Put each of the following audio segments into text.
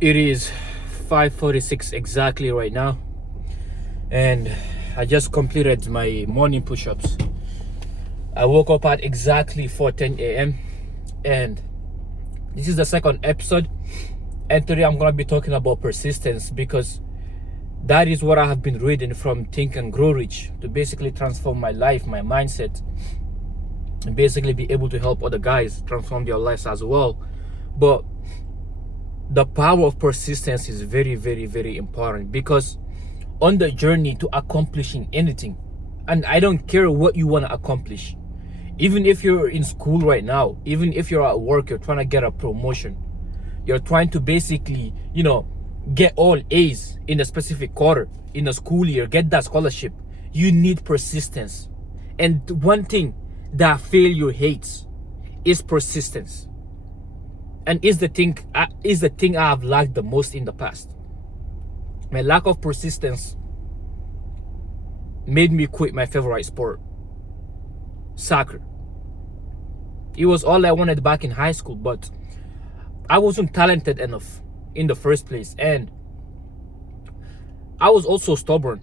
It is 5:46 exactly right now, and I just completed my morning push-ups. I woke up at exactly 4:10 a.m. and this is the second episode. And today I'm gonna be talking about persistence because that is what I have been reading from Think and Grow Rich to basically transform my life, my mindset, and basically be able to help other guys transform their lives as well. But the power of persistence is very, very, very important because on the journey to accomplishing anything, and I don't care what you want to accomplish, even if you're in school right now, even if you're at work, you're trying to get a promotion, you're trying to basically, get all A's in a specific quarter, in a school year, get that scholarship, you need persistence. And one thing that failure hates is persistence. And is the thing I have lacked the most in the past. My lack of persistence made me quit my favorite sport, soccer. It was all I wanted back in high school, but I wasn't talented enough in the first place, and I was also stubborn,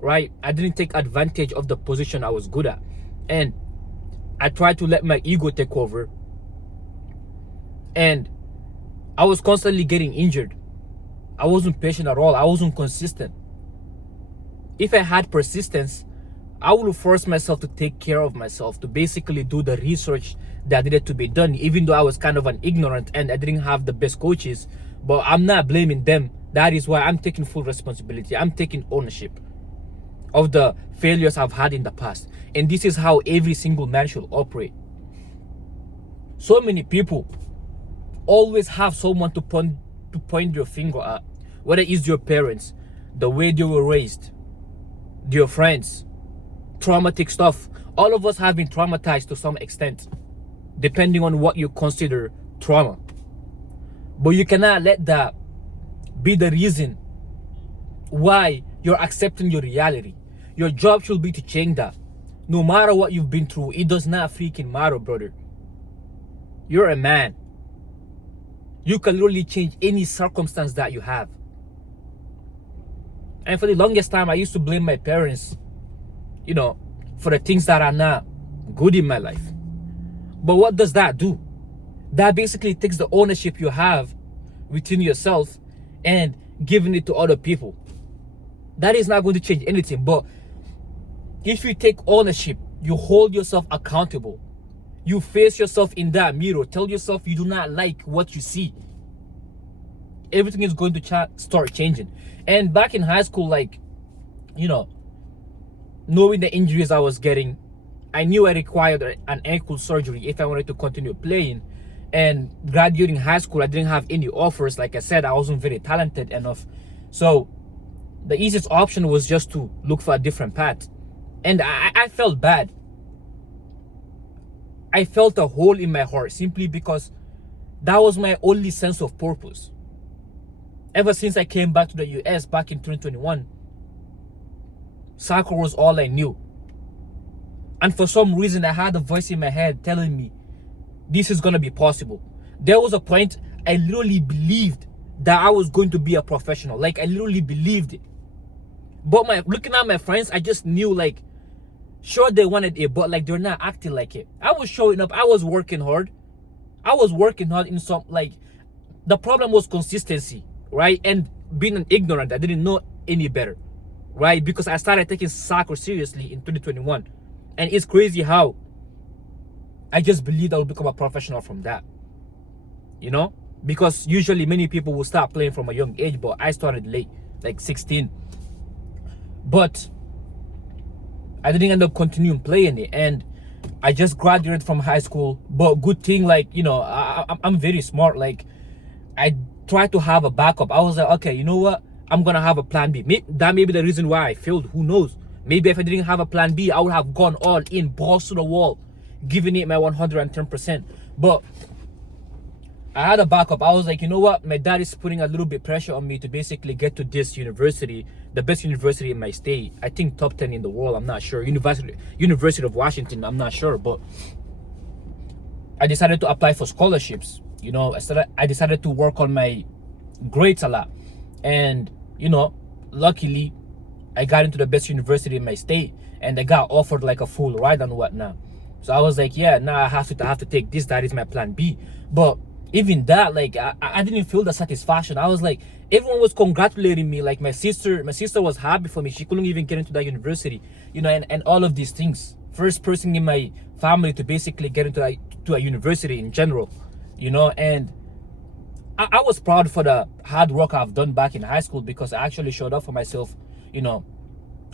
right? I didn't take advantage of the position I was good at, and I tried to let my ego take over, and I was constantly getting injured. I wasn't patient at all. I wasn't consistent. If I had persistence, I would force myself to take care of myself, to basically do the research that needed to be done, even though I was kind of an ignorant and I didn't have the best coaches. But I'm not blaming them. That is why I'm taking full responsibility. I'm taking ownership of the failures I've had in the past. And this is how every single man should operate. So many people always have someone to point your finger at, whether it's your parents, the way they were raised, your friends, traumatic stuff. All of us have been traumatized to some extent, depending on what you consider trauma. But you cannot let that be the reason why you're accepting your reality. Your job should be to change that. No matter what you've been through, it does not freaking matter, brother. You're a man. You can literally change any circumstance that you have. And for the longest time, I used to blame my parents, for the things that are not good in my life. But what does that do? That basically takes the ownership you have within yourself and giving it to other people. That is not going to change anything. But if you take ownership, you hold yourself accountable, you face yourself in that mirror, tell yourself you do not like what you see, everything is going to start changing. And back in high school, knowing the injuries I was getting, I knew I required an ankle surgery if I wanted to continue playing. And graduating high school, I didn't have any offers. Like I said, I wasn't very talented enough. So the easiest option was just to look for a different path. And I felt bad. I felt a hole in my heart simply because that was my only sense of purpose. Ever since I came back to the US back in 2021, soccer was all I knew. And for some reason, I had a voice in my head telling me, this is going to be possible. There was a point I literally believed that I was going to be a professional. Like, I literally believed it. But looking at my friends, I just knew, sure, they wanted it, but they're not acting like it. I was showing up. I was working hard. In some, the problem was consistency, right? And being an ignorant, I didn't know any better, right? Because I started taking soccer seriously in 2021. And it's crazy how I just believed I would become a professional from that, because usually many people will start playing from a young age, but I started late, 16. But I didn't end up continuing playing it, and I just graduated from high school. But good thing, I'm very smart. I tried to have a backup. I was like, okay, you know what? I'm gonna have a plan B. That may be the reason why I failed. Who knows? Maybe if I didn't have a plan B, I would have gone all in, balls to the wall, giving it my 110%. But I had a backup. I was like, you know what? My dad is putting a little bit pressure on me to basically get to this university, the best university in my state. I think top 10 in the world. I'm not sure. University of Washington. I'm not sure. But I decided to apply for scholarships. I decided to work on my grades a lot. And, luckily, I got into the best university in my state, and I got offered like a full ride and whatnot. So I was like, yeah, now I have to take this. That is my plan B. But even that, like, I didn't feel the satisfaction. I was like, everyone was congratulating me. Like, my sister was happy for me. She couldn't even get into that university, and all of these things. First person in my family to basically get into a university in general, and I was proud for the hard work I've done back in high school, because I actually showed up for myself,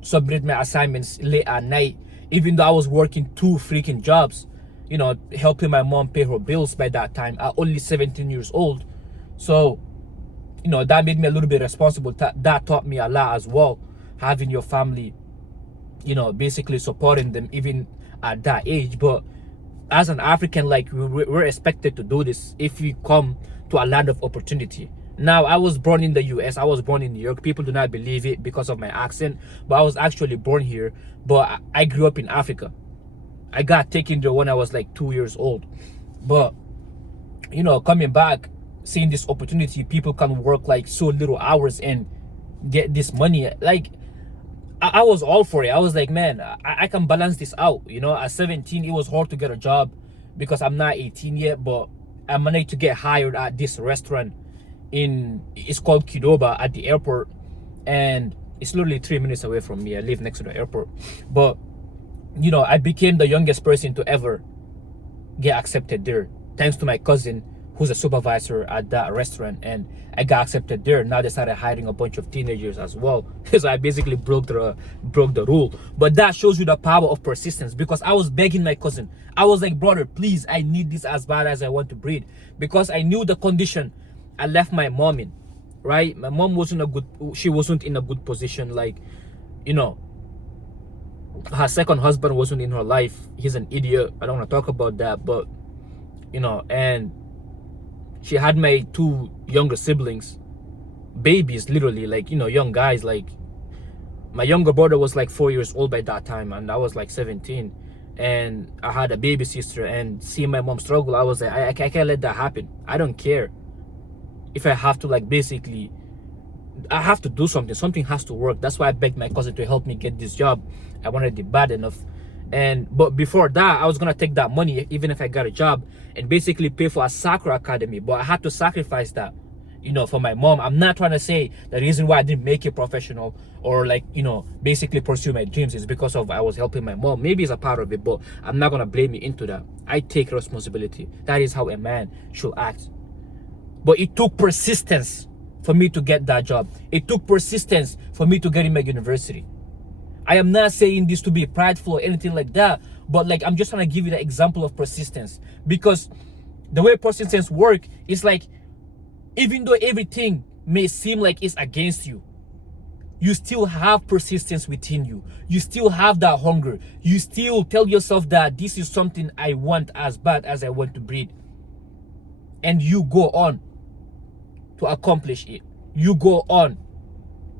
submit my assignments late at night, even though I was working 2 freaking jobs, helping my mom pay her bills by that time at only 17 years old. So, that made me a little bit responsible. That taught me a lot as well, having your family, basically supporting them even at that age. But as an African, like, we're expected to do this if we come to a land of opportunity. Now, I was born in the US. I was born in New York. People do not believe it because of my accent, but I was actually born here. But I grew up in Africa. I got taken there when I was like 2 years old. But, coming back, seeing this opportunity, people can work like so little hours and get this money. Like, I was all for it. I was like, man, I can balance this out. At 17, it was hard to get a job because I'm not 18 yet, but I managed to get hired at this restaurant it's called Kidoba at the airport, and it's literally 3 minutes away from me. I live next to the airport. But, I became the youngest person to ever get accepted there, thanks to my cousin, who's a supervisor at that restaurant, and I got accepted there. Now they started hiring a bunch of teenagers as well. So I basically broke the rule. But that shows you the power of persistence, because I was begging my cousin. I was like, brother, please, I need this as bad as I want to breathe, because I knew the condition I left my mom in, right? My mom wasn't in a good position. Like, her second husband wasn't in her life. He's an idiot. I don't want to talk about that, but, and she had my 2 younger siblings, babies, literally, like, young guys. Like, my younger brother was like 4 years old by that time, and I was like 17, and I had a baby sister. And seeing my mom struggle, I was like, I can't let that happen. I don't care if I have to, like, basically, I have to do something. Something has to work. That's why I begged my cousin to help me get this job. I wanted it bad enough. But before that, I was gonna take that money, even if I got a job, and basically pay for a soccer academy. But I had to sacrifice that, for my mom. I'm not trying to say the reason why I didn't make it professional, or, like, basically pursue my dreams is because of I was helping my mom. Maybe it's a part of it, but I'm not gonna blame me into that. I take responsibility. That is how a man should act. But it took persistence for me to get that job. It took persistence for me to get in my university. I am not saying this to be prideful or anything like that, but, like, I'm just trying to give you the example of persistence, because the way persistence works is like, even though everything may seem like it's against you, you still have persistence within you. You still have that hunger. You still tell yourself that this is something I want as bad as I want to breathe. And you go on to accomplish it. You go on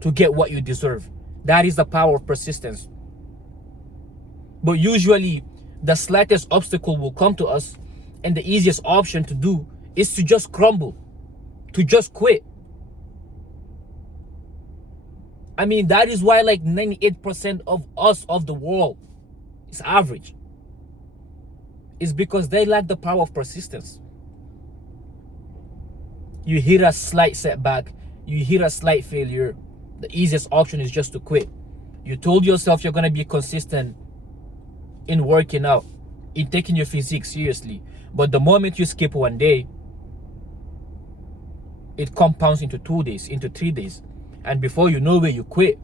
to get what you deserve. That is the power of persistence. But usually, the slightest obstacle will come to us, and the easiest option to do is to just crumble, to just quit. I mean, that is why, like, 98% of us, of the world, is average. It's because they lack the power of persistence. You hit a slight setback, you hit a slight failure, the easiest option is just to quit. You told yourself you're going to be consistent in working out, in taking your physique seriously. But the moment you skip one day, it compounds into 2 days, into 3 days. And before you know it, you quit.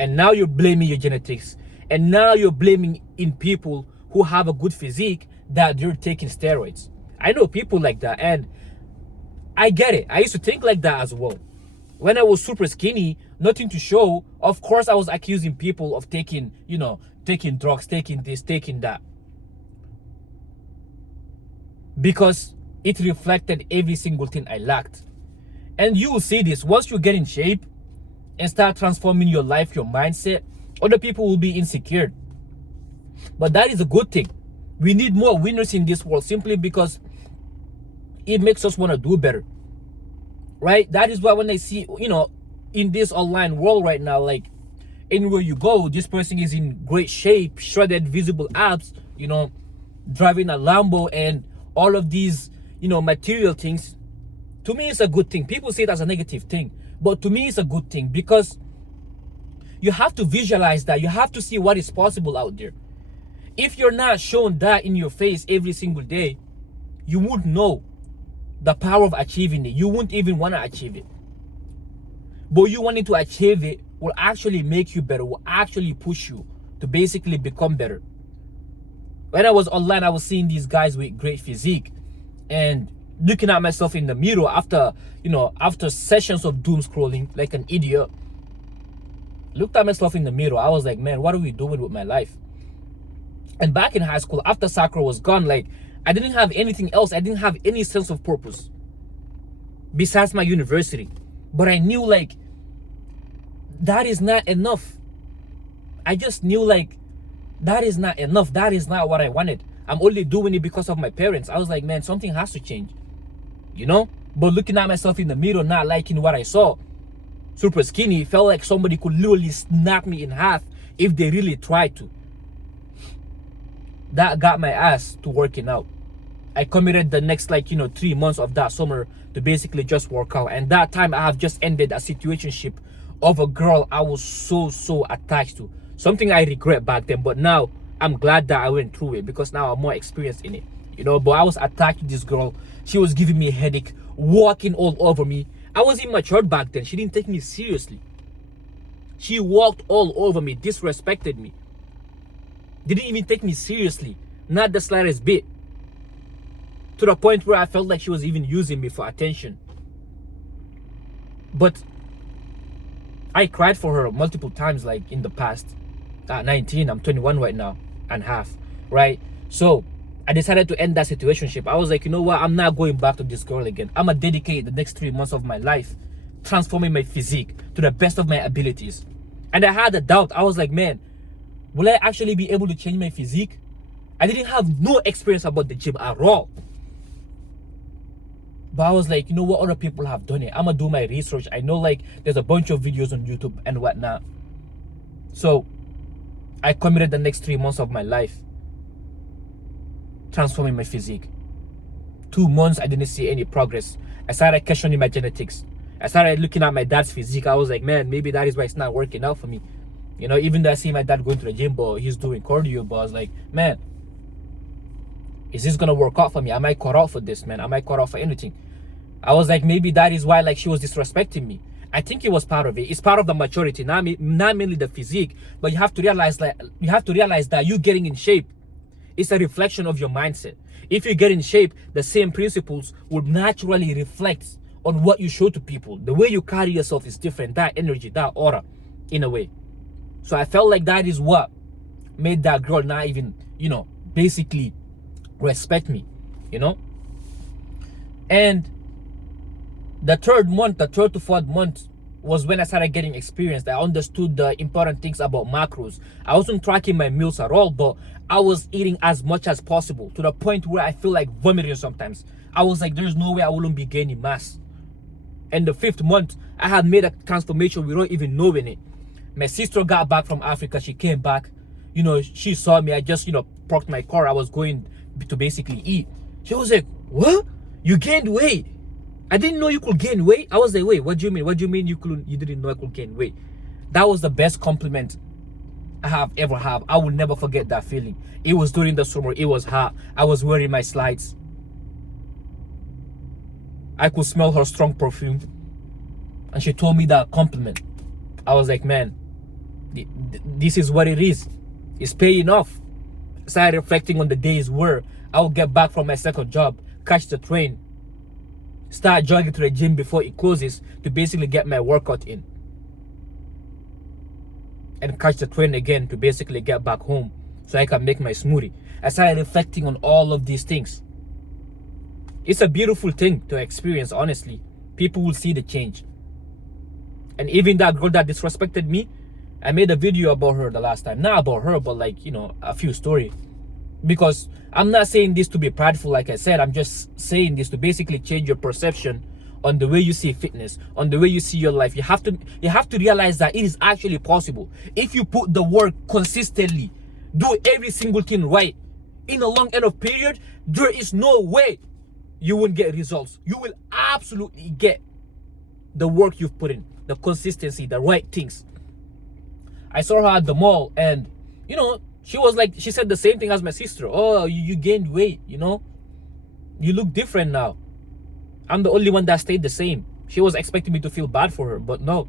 And now you're blaming your genetics. And now you're blaming in people who have a good physique that they're taking steroids. I know people like that, and I get it. I used to think like that as well. When I was super skinny, nothing to show, of course I was accusing people of taking drugs, taking this, taking that. Because it reflected every single thing I lacked. And you will see this, once you get in shape and start transforming your life, your mindset, other people will be insecure. But that is a good thing. We need more winners in this world, simply because it makes us want to do better. right? That is why when I see, in this online world right now, like anywhere you go, this person is in great shape, shredded, visible abs, driving a Lambo and all of these, material things. To me, it's a good thing. People see it as a negative thing, but to me, it's a good thing because you have to visualize that. You have to see what is possible out there. If you're not shown that in your face every single day, you won't know the power of achieving it. You won't even want to achieve it. But you wanting to achieve it will actually make you better, will actually push you to basically become better. When I was online, I was seeing these guys with great physique and looking at myself in the mirror after sessions of doom scrolling like an idiot. Looked at myself in the mirror. I was like, man, what are we doing with my life? And back in high school, after soccer was gone, like I didn't have anything else. I didn't have any sense of purpose besides my university. But I knew like that is not enough. I just knew like that is not enough. That is not what I wanted. I'm only doing it because of my parents. I was like, man, something has to change, But looking at myself in the mirror, not liking what I saw, super skinny, felt like somebody could literally snap me in half if they really tried to. That got my ass to working out. I committed the next 3 months of that summer to basically just work out. And that time I have just ended a situationship of a girl I was so attached to. Something I regret back then, but now I'm glad that I went through it because now I'm more experienced in it. But I was attached to this girl. She was giving me a headache, walking all over me. I was immature back then. She didn't take me seriously. She walked all over me, disrespected me. Didn't even take me seriously, not the slightest bit. To the point where I felt like she was even using me for attention. But I cried for her multiple times, like in the past. At 19, I'm 21 right now and half, right? So I decided to end that situationship. I was like, you know what? I'm not going back to this girl again. I'm gonna dedicate the next 3 months of my life transforming my physique to the best of my abilities. And I had a doubt. I was like, man, will I actually be able to change my physique? I didn't have no experience about the gym at all. But I was like, you know what? Other people have done it. I'm gonna do my research. I know like there's a bunch of videos on YouTube and whatnot. So I committed the next 3 months of my life transforming my physique. 2 months, I didn't see any progress. I started questioning my genetics. I started looking at my dad's physique. I was like, man, maybe that is why it's not working out for me. Even though I see my dad going to the gym, but he's doing cardio, but I was like, man, is this gonna work out for me? Am I cut out for this, man? Am I cut out for anything? I was like, maybe that is why like she was disrespecting me. I think it was part of it. It's part of the maturity, not mainly the physique, but you have to realize that you getting in shape is a reflection of your mindset. If you get in shape, the same principles would naturally reflect on what you show to people. The way you carry yourself is different. That energy, that aura, in a way. So I felt like that is what made that girl not even, basically respect me, And the third to fourth month was when I started getting experience. I understood the important things about macros. I wasn't tracking my meals at all, but I was eating as much as possible to the point where I feel like vomiting sometimes. I was like, there's no way I wouldn't be gaining mass. And the 5th month, I had made a transformation without even knowing it. My sister got back from Africa. She came back. She saw me. I just, parked my car. I was going to basically eat. She was like, what? You gained weight? I didn't know you could gain weight. I was like, wait, what do you mean? What do you mean you didn't know I could gain weight? That was the best compliment I have ever had. I will never forget that feeling. It was during the summer. It was hot. I was wearing my slides. I could smell her strong perfume. And she told me that compliment. I was like, man, this is what it is. It's paying off. I started reflecting on the days where I would get back from my second job, catch the train, start jogging to the gym before it closes to basically get my workout in, and catch the train again to basically get back home so I can make my smoothie. I started reflecting on all of these things. It's a beautiful thing to experience, honestly. People will see the change. And even that girl that disrespected me, I made a video about her the last time. Not about her, but like, a few stories. Because I'm not saying this to be prideful, like I said. I'm just saying this to basically change your perception on the way you see fitness, on the way you see your life. You have to realize that it is actually possible. If you put the work consistently, do every single thing right, in a long enough period, there is no way you won't get results. You will absolutely get the work you've put in, the consistency, the right things. I saw her at the mall, and she said the same thing as my sister. Oh, you gained weight, you look different now. I'm the only one that stayed the same. She was expecting me to feel bad for her, but no.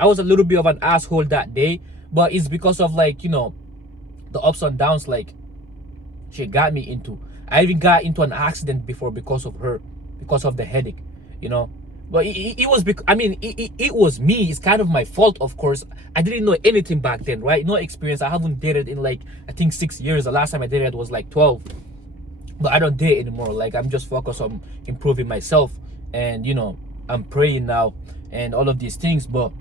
I was a little bit of an asshole that day, but it's because of the ups and downs she got me into. I even got into an accident before because of her, because of the headache, But it was me. It's kind of my fault, of course. I didn't know anything back then, right? No experience. I haven't dated in I think 6 years. The last time I dated was 12. But I don't date anymore. I'm just focused on improving myself, and I'm praying now and all of these things. But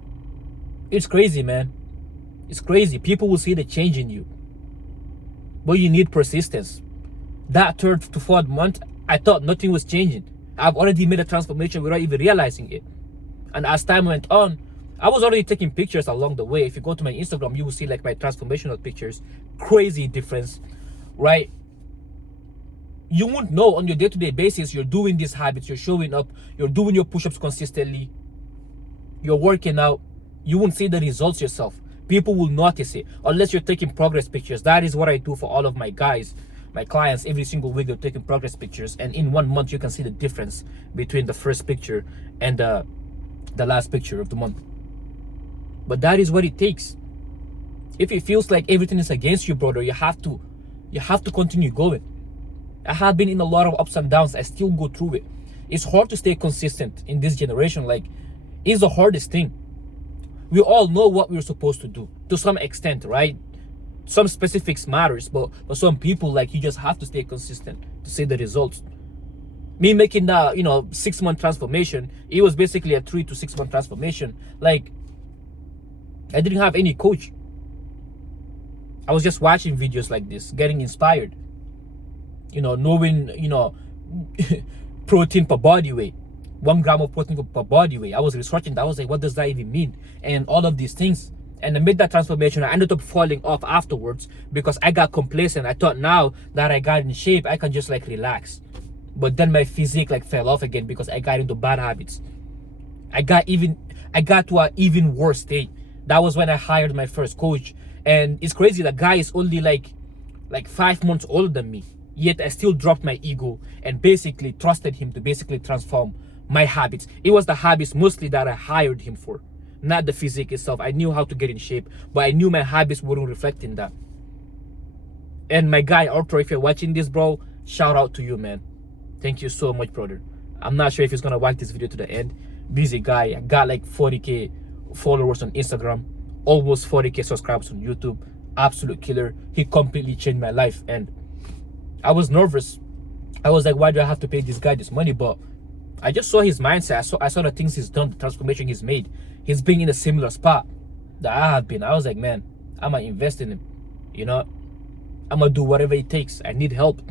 it's crazy, man. It's crazy. People will see the change in you, but you need persistence. That third to fourth month, I thought nothing was changing. I've already made a transformation without even realizing it. And as time went on, I was already taking pictures along the way. If you go to my Instagram, you will see my transformational pictures. Crazy difference, right? You won't know on your day-to-day basis. You're doing these habits, you're showing up, you're doing your push-ups consistently, you're working out. You won't see the results yourself. People will notice it unless you're taking progress pictures. That is what I do for all of my guys, my clients. Every single week they're taking progress pictures, and in 1 month you can see the difference between the first picture and the last picture of the month. But that is what it takes. If it feels like everything is against you, brother, you have to continue going. I have been in a lot of ups and downs. I still go through it. It's hard to stay consistent in this generation. It's the hardest thing. We all know what we're supposed to do to some extent, right? Some specifics matters, but some people, you just have to stay consistent to see the results. Me making that 6-month transformation, it was basically a 3 to 6 month transformation. I didn't have any coach. I was just watching videos like this, getting inspired, knowing protein per body weight, 1 gram of protein per body weight. I was researching that. I was like, what does that even mean? And all of these things. And I made that transformation. I ended up falling off afterwards because I got complacent. I thought now that I got in shape, I can just relax. But then my physique fell off again because I got into bad habits. I got to an even worse state. That was when I hired my first coach. And it's crazy. The guy is only like 5 months older than me. Yet I still dropped my ego and basically trusted him to basically transform my habits. It was the habits mostly that I hired him for, not the physique itself. I knew how to get in shape, but I knew my habits wouldn't reflect in that. And my guy Arthur, if you're watching this, bro, shout out to you, man. Thank you so much, brother. I'm not sure if he's gonna watch this video to the end. Busy guy. I got 40k followers on Instagram, almost 40k subscribers on YouTube. Absolute killer. He completely changed my life, and I was nervous. I was like, why do I have to pay this guy this money? But I just saw his mindset. I saw the things he's done, the transformation he's made. He's been in a similar spot that I have been. I was like, man, I'm gonna invest in him. I'm gonna do whatever it takes. I need help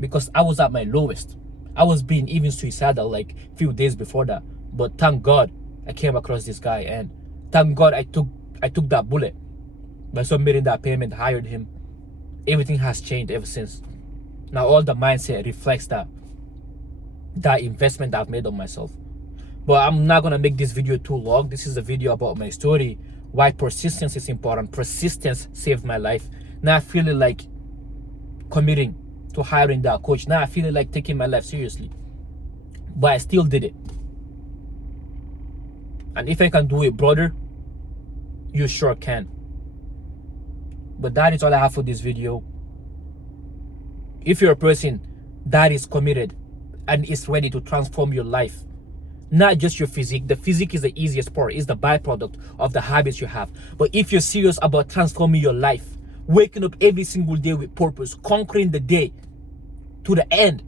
because I was at my lowest. I was being even suicidal a few days before that. But thank God I came across this guy, and thank God I took that bullet by submitting that payment, hired him. Everything has changed ever since. Now all the mindset reflects that investment that I've made on myself. But I'm not gonna make this video too long. This is a video about my story, why persistence is important. Persistence saved my life. Now I feel like committing to hiring that coach. Now I feel like taking my life seriously. But I still did it. And if I can do it, brother, you sure can. But that is all I have for this video. If you're a person that is committed and is ready to transform your life, not just your physique. The physique is the easiest part, it's the byproduct of the habits you have. But if you're serious about transforming your life, waking up every single day with purpose, conquering the day to the end,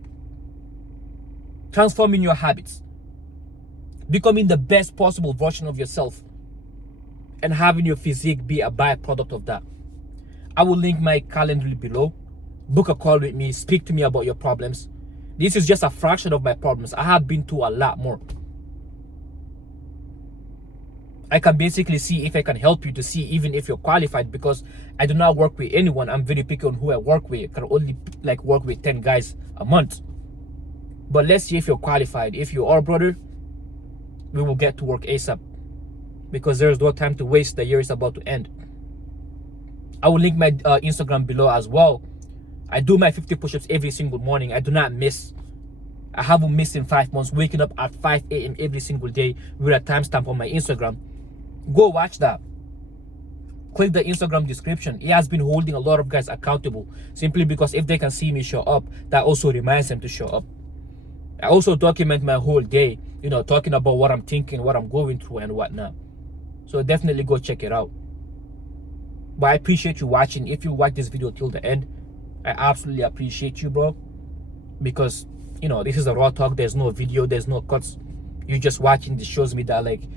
transforming your habits, becoming the best possible version of yourself, and having your physique be a byproduct of that, I will link my calendar below. Book a call with me, speak to me about your problems. This is just a fraction of my problems. I have been through a lot more. I can basically see if I can help you to see even if you're qualified, because I do not work with anyone. I'm very picky on who I work with. I can only like work with 10 guys a month. But let's see if you're qualified. If you are, brother, we will get to work ASAP, because there's no time to waste. The year is about to end. I will link my Instagram below as well. I do my 50 push-ups every single morning. I do not miss. I haven't missed in 5 months, waking up at 5 a.m. every single day with a timestamp on my Instagram. Go watch that. Click the Instagram description. It has been holding a lot of guys accountable, simply because if they can see me show up, that also reminds them to show up. I also document my whole day, you know, talking about what I'm thinking, what I'm going through, and whatnot. So definitely go check it out. But I appreciate you watching. If you watch this video till the end, I absolutely appreciate you, bro. Because, you know, this is a raw talk. There's no video, there's no cuts. You just watching this shows me that, like,